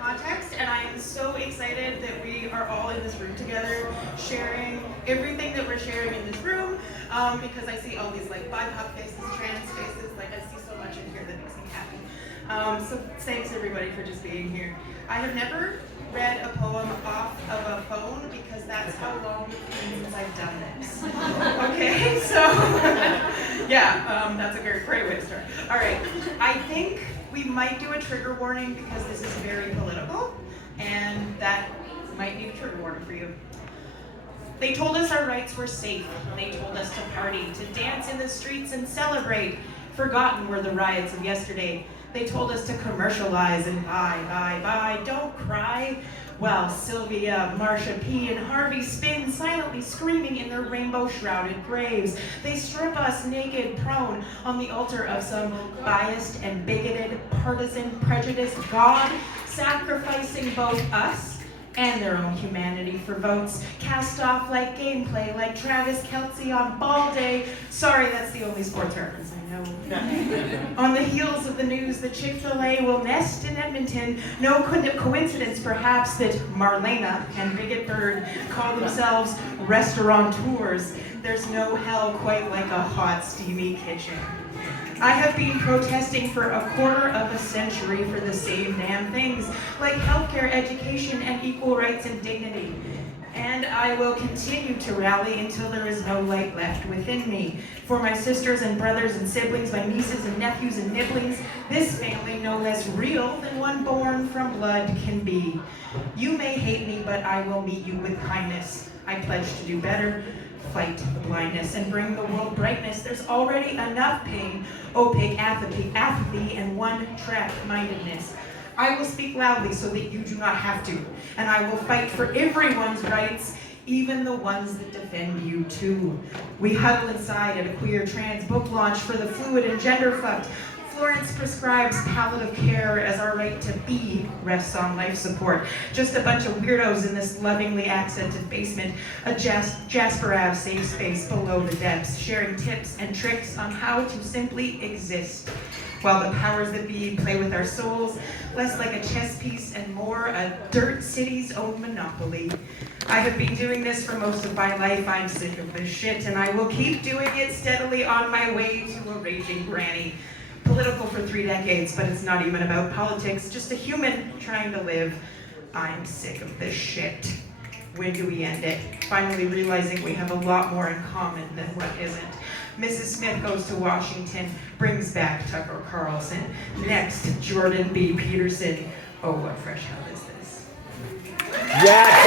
Context, and I am so excited that we are all in this room together, sharing everything that we're sharing in this room, because I see all these like BIPOC faces, trans faces, like I see so much in here that makes me happy. So thanks everybody for just being here. I have never read a poem off of a phone because that's how long it's been since I've done this. Okay, so yeah, that's a great way to start. All right, I think we might do a trigger warning because this is very political, and that might be a trigger warning for you. They told us our rights were safe. They told us to party, to dance in the streets and celebrate. Forgotten were the riots of yesterday. They told us to commercialize and buy, don't cry. While Sylvia, Marsha P, and Harvey spin silently screaming in their rainbow-shrouded graves. They strip us naked, prone on the altar of some biased and bigoted, partisan, prejudiced God, sacrificing both us and their own humanity for votes, cast off like gameplay, like Travis Kelce on ball day. Sorry, that's the only sports reference I know. On the heels of the news that Chick-fil-A will nest in Edmonton, no coincidence perhaps that Marlaina and Bigot Bird call themselves restaurateurs. There's no hell quite like a hot, steamy kitchen. I have been protesting for a quarter of a century for the same damn things, like healthcare, education, and equal rights and dignity. And I will continue to rally until there is no light left within me. For my sisters and brothers and siblings, my nieces and nephews and nibblings, this family no less real than one born from blood can be. You may hate me, but I will meet you with kindness. I pledge to do better, fight the blindness, and bring the world brightness. There's already enough pain, opaque apathy, and one-track mindedness. I will speak loudly so that you do not have to, and I will fight for everyone's rights, even the ones that defend you too. We huddle inside at a queer trans book launch for the fluid and gender-fucked. Florence prescribes palliative care as our right to be rests on life support. Just a bunch of weirdos in this lovingly accented basement, a Jasper Ave safe space below the depths, sharing tips and tricks on how to simply exist. While the powers that be play with our souls, less like a chess piece and more a dirt city's own monopoly. I have been doing this for most of my life. I'm sick of this shit, and I will keep doing it steadily on my way to a raging granny. Political for 3 decades, but it's not even about politics, just a human trying to live. I'm sick of this shit. When do we end it? Finally realizing we have a lot more in common than what isn't. Mrs. Smith goes to Washington, brings back Tucker Carlson. Next, Jordan B. Peterson. Oh, what fresh hell is this? Yeah,